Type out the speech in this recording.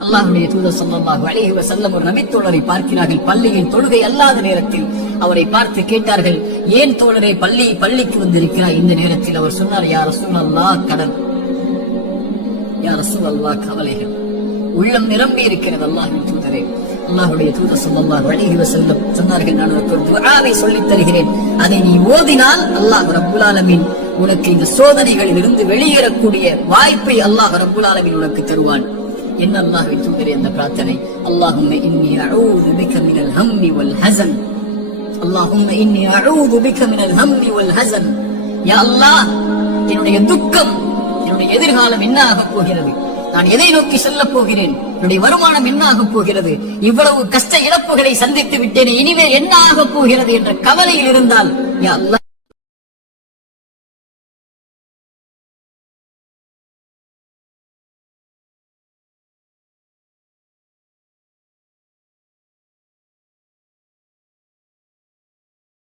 அல்லாஹுடைய தூதர் ஸல்லல்லாஹு அலைஹி வஸல்லம் ஒரு நபித்தோழரை பார்க்கிறார்கள். பள்ளியில் தொழுகை அல்லாத நேரத்தில் அவரை பார்த்து கேட்டார்கள் ஏன் தோழரே பள்ளி பள்ளிக்கு வந்திருக்கிறார் இந்த நேரத்தில் அவர் சொன்னார் யா ரசூலல்லாஹ் கடன் யா ரசூலல்லாஹ் கவலைகள். உள்ளம் நிரம்பி இருக்கிறது அல்லாஹின் தூதரே. அல்லாஹுடைய தூதர் ஸல்லல்லாஹு அலைஹி வஸல்லம் சொன்னார்கள் நான் உனக்கு ஒரு துராவை சொல்லித் தருகிறேன். அதை நீ ஓதினால் அல்லாஹ் ரப்புல் உனக்கு இந்த சோதனைகளில் இருந்து வெளியேறக்கூடிய வாய்ப்பை அல்லாஹ் ரப்புல் உனக்கு தருவான். என்ன அல்லாஹ்வின் தூதரே அந்த பிரார்த்தனை அல்லாஹும் இன்னி அழூது பிக மினல் ஹம்மி வல் ஹசன் அல்லாஹும் இன்னி அழூது பிக மினல் ஹம்மி வல் ஹசன் யா அல்லாஹ் என்னுடைய துக்கம் என்னுடைய எதிர்காலம் என்ன ஆகப் போகிறது? நான் எதை நோக்கி செல்லப் போகிறேன்? என்னுடைய வருமானம் என்ன ஆகப் போகிறது? இவ்வளவு கஷ்ட இழப்புகளை சந்தித்து விட்டேனே இனிமேல் என்ன ஆகப் போகிறது என்ற கவலையில் இருந்தால் யா அல்லாஹ்